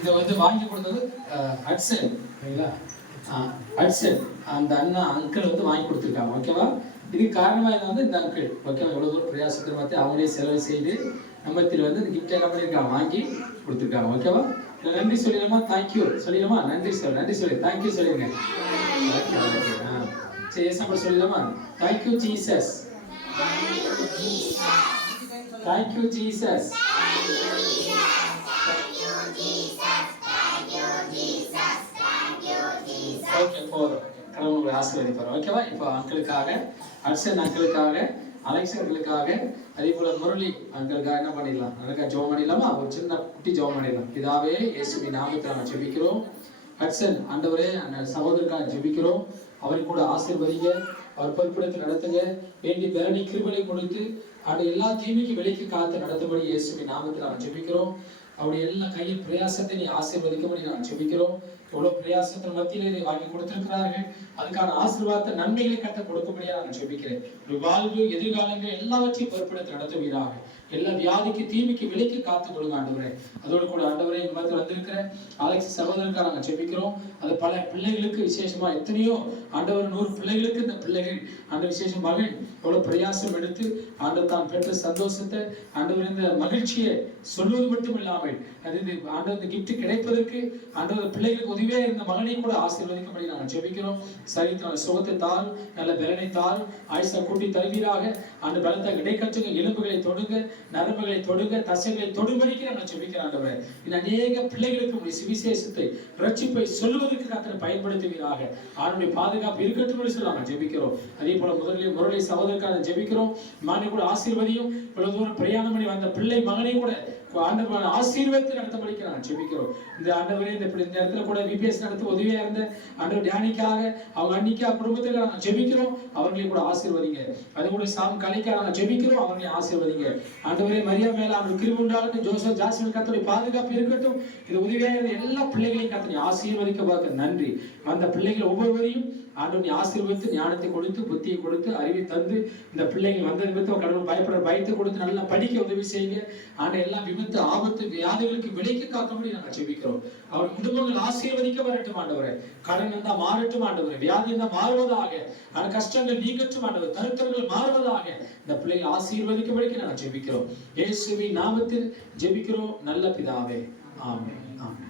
இதை வந்து வாங்கி கொடுத்தது ஹட்சன், சரிங்களா? ஹட்சன் அந்த அங்கிள் வந்து வாங்கி கொடுத்துருக்காங்க, ஓகேவா? இதுக்கு காரணமாக இது வந்து இந்த அங்கிள், ஓகேவா? எவ்வளோ தூரம் பிரயாசத்தை பார்த்து அவங்களே செலவு செய்து நம்மத்தில் வந்து இந்த கிஃப்ட் என்ன பண்ணியிருக்காங்க, வாங்கி கொடுத்துருக்காங்க, ஓகேவா? நன்றி சொல்லிடலாமா? தேங்க்யூ சொல்லிடலாமா? நன்றி சார், நன்றி சொல்லி தேங்க்யூ சொல்லிடுங்க. சரி, நம்ம சொல்லிடலாமா? Thank you Jesus, thank you Jesus. Okay, போதும். கடவுள் உங்களை ஆசீர்வதிப்பார், ஓகேவா? இப்போ அங்கிளுக்காக, ஹட்சன் அங்கிளுக்காக, அலெக்ஸ் அங்கிளுக்காக, அதே போல முரளி அங்கிளுக்காக என்ன பண்ணிடலாம், அதுக்காக ஜெபம் பண்ணிடலாமா? ஒரு சின்ன குட்டி ஜெபம் பண்ணிடலாம். பிதாவே, இயேசுவின் நாமத்தில் நாங்கள் ஜெபிக்கிறோம். ஹட்சன் ஆண்டவரே, அந்த சகோதரருக்காக ஜெபிக்கிறோம். அவரை கூட ஆசீர்வதிங்க, அவர் பொறுப்பிடத்தில் நடத்துங்க, வேண்டி பெரணி கிருபையை கொடுத்து அந்த எல்லா தீமைக்கு விலைக்கு காத்து நடத்தும்படி இயேசுவின் நாமத்தில் நாங்கள் ஜெபிக்கிறோம். அவருடைய எல்லா கையில் பிரயாசத்தை நீ ஆசீர்வதிக்கும்படி நாங்கள் ஜெபிக்கிறோம். எவ்வளவு பிரயாசத்தின் மத்தியிலே இதை வாங்கி கொடுத்திருக்கிறார்கள், அதுக்கான ஆசீர்வாதத்தை நன்மைகளை கட்ட கொடுக்கும்படியா நான் ஜெபிக்கிறேன். ஒரு வாழ்வு, எதிர்காலங்கள் எல்லாவற்றையும் பொறுப்பிடத்தில் நடத்துவீராக. எல்லா வியாதிக்கு தீமைக்கு விலைக்கு காத்து கொடுங்க ஆண்டவரே. அதோடு கூட ஆண்டவரே, இந்த மாதிரி வந்திருக்கிற அலெக்ஸ் சகோதரருக்காக நாங்கள் ஜெபிக்கிறோம். அது பல பிள்ளைகளுக்கு விசேஷமா எத்தனையோ ஆண்டவர் 100 பிள்ளைகளுக்கு இந்த பிள்ளைகள் அந்த விசேஷம் மகள் எவ்வளவு பிரயாசம் எடுத்து ஆண்டவர் தான் பெற்ற சந்தோஷத்தை, ஆண்டவர் இந்த மகிழ்ச்சியை சொல்வது மட்டும் இல்லாமல் அது ஆண்டவர் இந்த கிஃப்ட் கிடைப்பதற்கு ஆண்டவர் பிள்ளைகளுக்கு உதவியா இருந்த மகனை கூட ஆசீர்வதிக்கும்படி நாங்கள் ஜெபிக்கிறோம். சரித்திர சுகத்தை தாள், நல்ல பலனை தாள், ஆயுசா கூட்டி தருவீராக. அந்த பலத்தை இடைக்கட்டுங்க, எலும்புகளை தொடுங்க, நரம்புகளை தொடுங்க, தசைகளை தொடும்படிக்கு நாங்கள் ஜெபிக்கிறோம் ஆண்டவரே. இந்த அநேக பிள்ளைகளுக்கு உங்களுடைய சுவிசேஷத்தை, ரட்சிப்பை சொல்வதற்கு கர்த்தரை பயன்படுத்துவீராக. ஆண்டுடைய பாதுகாப்பு இருக்கட்டும் என்று சொல்லி நாங்கள் ஜெபிக்கிறோம். அதே போல முதலில் முரளி சகோதரருக்காக ஜெபிக்கிறோம். மகனை கூட ஆசீர்வதியும். இவ்வளவு தூரம் பிரயாணம் பண்ணி வந்த பிள்ளை மகனை கூட ஆண்டவர் ஆசீர்வாதத்தை நடத்தபடிக்கு நான் ஜெபிக்கிறோம். இந்த ஆண்டவரே, இந்த இடத்துல கூட விபிஎஸ் நடத்த உதவியா இருந்த ஆண்டவர் தியானிக்காக, அவங்க அன்னிக்கா குடும்பத்துக்கு நாங்கள் ஜெபிக்கிறோம். அவர்களையும் கூட ஆசீர்வதிங்க. அது கூட சாம் கலைக்காக நாங்கள் ஜெபிக்கிறோம். அவர்களையும் ஆசீர்வதிங்க ஆண்டவரே. மரியா மேல அவர்கள் கிருபை உண்டாகட்டும். ஜோசப் ஜாஸ்மின் கர்த்தருடைய பாதுகாப்பு இருக்கட்டும். இது உதவியா இருந்த எல்லா பிள்ளைகளையும் கர்த்தரை ஆசீர்வதிக்க பார்க்க நன்றி. அந்த பிள்ளைகள் ஒவ்வொருவரையும் ஆண்டவனை ஆசீர்வதித்து, ஞானத்தை கொடுத்து, புத்தியை கொடுத்து, அறிவை தந்து, இந்த பிள்ளைகள் வந்தது நிமித்தம் கடவுள் பயப்படுற பயத்தை கொடுத்து நல்லா படிக்க உதவி செய்யுங்க. ஆனா எல்லா விபத்து, ஆபத்து, வியாதிகளுக்கு விலைக்கு காக்கும்படி நாங்கள் ஜெபிக்கிறோம். அவர் குடும்பங்கள் ஆசீர்வதிக்க வரட்டும் ஆண்டவரே. கடன் இருந்தா மாறட்டும் ஆண்டவரே. வியாதி இருந்தா மாறுவதாக. ஆனா கஷ்டங்கள் நீங்கட்டும் ஆண்டவர். தருத்தர்கள் மாறுவதாக. இந்த பிள்ளைகள் ஆசீர்வதிக்கபடிக்கு நாங்கள் ஜெபிக்கிறோம். இயேசுவின் நாமத்தில் ஜெபிக்கிறோம் நல்ல பிதாவே. ஆமென். ஆமென்.